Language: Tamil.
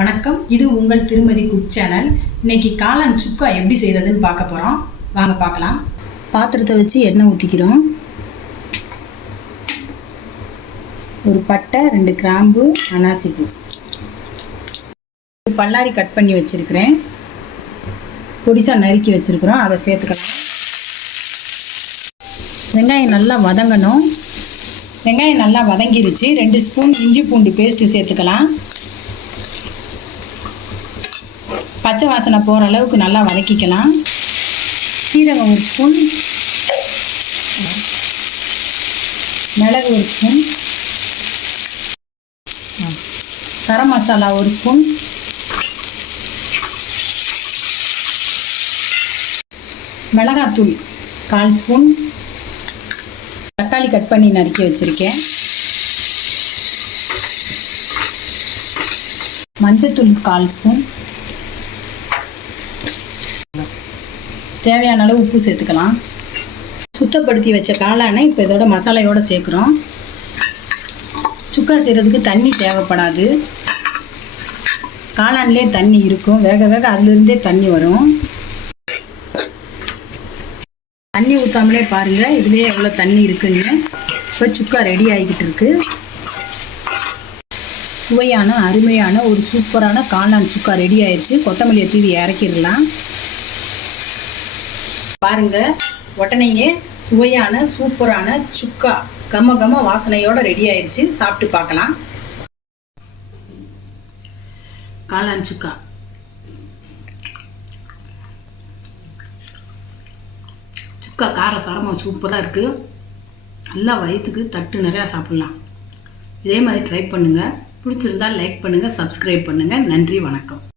வணக்கம், இது உங்கள் திருமதி குக் சேனல். இன்னைக்கு காளான் சுக்கா எப்படி செய்யறதுன்னு பார்க்க போறோம். வாங்க பார்க்கலாம். பாத்திரத்தை வச்சு எண்ணெய் ஊற்றிக்கிறோம். ஒரு பட்டை, 2 கிராம்பு, அனாசிப்பூ, ஒரு பல்லாரி கட் பண்ணி வச்சிருக்கிறேன். பொடிசா நறுக்கி வச்சிருக்கிறோம், அதை சேர்த்துக்கலாம். வெங்காயம் நல்லா வதங்கணும். வெங்காயம் நல்லா வதங்கிருச்சு. 2 ஸ்பூன் இஞ்சி பூண்டு பேஸ்ட்டு சேர்த்துக்கலாம். பச்சை வாசனை போகிற அளவுக்கு நல்லா வதக்கிக்கலாம். சீரகம் 1 ஸ்பூன், மிளகு 1 ஸ்பூன், கரம் மசாலா 1 ஸ்பூன், மிளகாத்தூள் 1/4 ஸ்பூன், தக்காளி கட் பண்ணி நறுக்கி வச்சுருக்கேன், மஞ்சத்தூள் 1/4 ஸ்பூன், தேவையான அளவு உப்பு சேர்த்துக்கலாம். சுத்தப்படுத்தி வச்ச காளானை இப்போ இதோட மசாலையோடு சேர்க்குறோம். சுக்கா செய்கிறதுக்கு தண்ணி தேவைப்படாது. காளான்லேயே தண்ணி இருக்கும், வேக வேக அதுலேருந்தே தண்ணி வரும். தண்ணி ஊற்றாமலே பாருங்கள் இதுலேயே எவ்வளோ தண்ணி இருக்குன்னு. இப்போ சுக்கா ரெடி ஆகிக்கிட்டு இருக்கு. சுவையான அருமையான ஒரு சூப்பரான காளான் சுக்கா ரெடி ஆயிடுச்சு. கொத்தமல்லியை தூவி இறக்கிடலாம். பாருங்க, உடனேயே சுவையான சூப்பரான சுக்கா கம கம வாசனையோட ரெடி ஆயிடுச்சு. சாப்பிட்டு பார்க்கலாம். காளான் சுக்கா சுக்கா காரசாரமாக சூப்பராக இருக்குது. நல்லா வயிற்றுக்கு தட்டு நிறையா சாப்பிட்லாம். இதே மாதிரி ட்ரை பண்ணுங்கள். பிடிச்சிருந்தால் லைக் பண்ணுங்கள், சப்ஸ்கிரைப் பண்ணுங்கள். நன்றி, வணக்கம்.